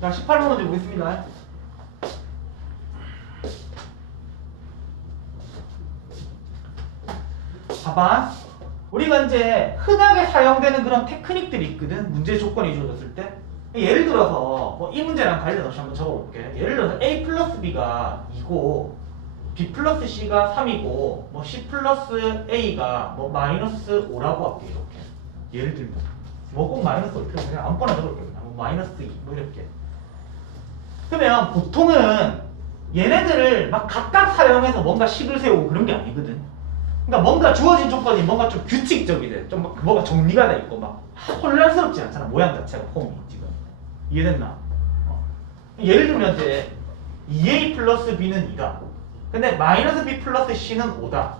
자, 18번 문제 보겠습니다. 봐봐. 우리가 이제 흔하게 사용되는 그런 테크닉들이 있거든. 문제 조건이 주어졌을 때. 예를 들어서 뭐 이 문제랑 관련 없이 한번 적어볼게. 예를 들어서 A 플러스 B가 2고 B 플러스 C가 3이고 뭐 C 플러스 A가 뭐 마이너스 5라고 할게 이렇게. 예를 들면 뭐 꼭 마이너스 5 필요 그냥 아무거나 적을게 그냥 뭐 마이너스 2 뭐 이렇게. 그러면 보통은 얘네들을 막 각각 사용해서 뭔가 식을 세우고 그런 게 아니거든. 그러니까 뭔가 주어진 조건이 뭔가 좀 규칙적이돼. 좀막 뭐가 정리가 돼 있고 막 혼란스럽지 않잖아. 모양 자체가 폼이 지금. 이해됐나? 어. 예를 들면 이제 2a 플러스 b는 2다. 근데 마이너스 b 플러스 c는 5다.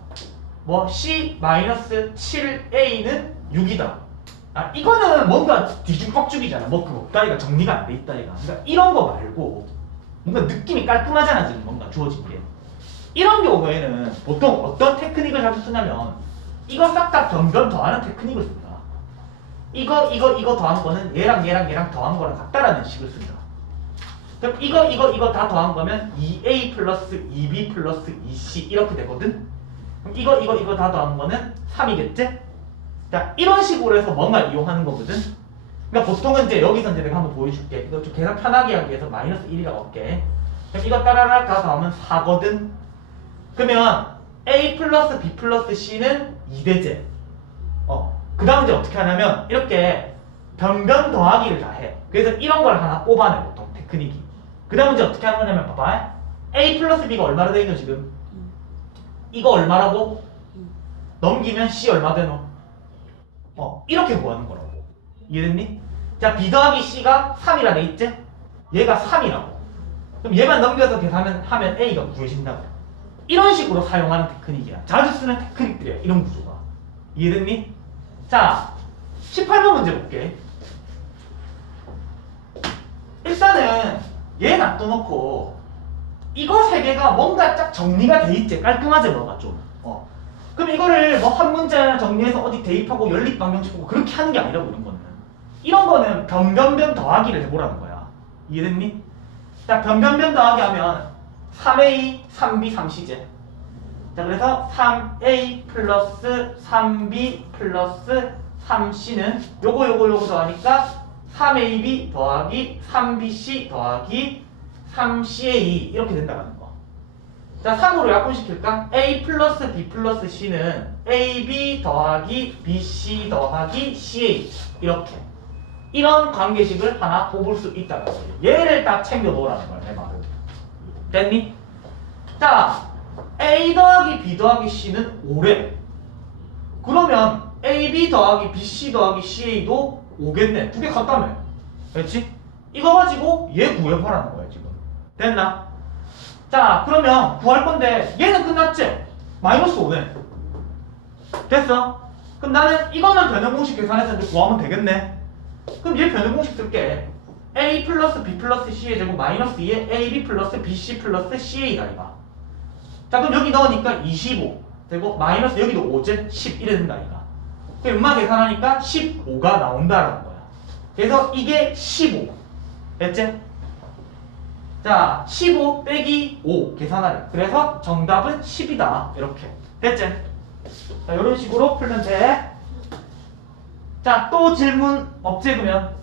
뭐 c 마이너스 7a는 6이다. 아 이거는 뭔가 뒤죽박죽이잖아. 뭐 그거 없다니까 정리가 안 돼 있다니까. 그러니까 이런 거 말고 뭔가 느낌이 깔끔하잖아 지금 뭔가 주어진 게. 이런 경우에는 보통 어떤 테크닉을 자주 쓰냐면 이거 싹다 변변 더하는 테크닉을 씁니다. 이거 이거 이거 더한 거는 얘랑 얘랑 얘랑 더한 거랑 같다라는 식을 쓴다. 그럼 이거 이거 이거 다 더한 거면 2a 플러스 2b 플러스 2c 이렇게 되거든. 그럼 이거 이거 이거 다 더한 거는 3이겠지? 자 이런 식으로 해서 뭔가 이용하는 거거든. 그러니까 보통은 이제 여기서 이제 내가 한번 보여줄게. 이거 좀 계산 편하게 하기 위해서 마이너스 1이라고 할게. 그럼 이거 따라락 다 더하면 4거든. 그러면 a 플러스 b 플러스 c는 2대제. 어. 그 다음 이제 어떻게 하냐면 이렇게 변변 더하기를 다 해. 그래서 이런 걸 하나 뽑아내 보통 테크닉이. 그 다음 이제 어떻게 하는 거냐면 봐봐. a 플러스 b가 얼마나 돼 있노 지금? 이거 얼마라고? 넘기면 c 얼마 되노? 어 이렇게 구하는 거라고. 이해됐니? 자 b 더하기 c가 3이라 돼 있지? 얘가 3이라고. 그럼 얘만 넘겨서 계산을 하면 a가 구해진다고. 이런 식으로 사용하는 테크닉이야. 자주 쓰는 테크닉들이야. 이런 구조가. 이해됐니? 자, 18번 문제 볼게. 일단은 얘 놔둬놓고 이거 세 개가 뭔가 딱 정리가 돼 있지. 깔끔하지 뭐가 좀. 어. 그럼 이거를 뭐 한 문제 정리해서 어디 대입하고 연립 방정식 고 그렇게 하는 게 아니라고 이런 거는. 이런 거는 변변변 더하기를 해보라는 거야. 이해됐니? 자, 변변변 더하기 하면 3a, 3b, 3c제. 자, 그래서 3a 플러스 3b 플러스 3c는 요거 요거 요거 더하니까 3ab 더하기 3bc 더하기 3ca 이렇게 된다는 거. 자, 3으로 약분시킬까? a 플러스 b 플러스 c는 ab 더하기 bc 더하기 ca 이렇게. 이런 관계식을 하나 뽑을 수 거예요. 얘를 딱 챙겨 놓으라는 거야, 내 말은. 됐니? 자, A 더하기 B 더하기 C는 5래. 그러면 AB 더하기 BC 더하기 CA도 5겠네. 두 개 같다며. 그렇지? 이거 가지고 얘 구해보라는 거야, 지금. 됐나? 자, 그러면 구할 건데 얘는 끝났지? 마이너스 5네. 됐어? 그럼 나는 이거만 변형 공식 계산해서 이제 구하면 되겠네. 그럼 얘 변형 공식 쓸게. a 플러스 b 플러스 c의 제곱 마이너스 2에 ab 플러스 bc 플러스 ca다 이가. 자 그럼 여기 넣으니까 25 되고 마이너스 여기도 5제 10 이래 된다 이가. 그럼 음마 계산하니까 15가 나온다라는 거야. 그래서 이게 15 됐지? 자 15 빼기 5 계산하래. 그래서 정답은 10이다 이렇게 됐지? 자 이런 식으로 풀면 돼. 자 또 질문 없지 그러면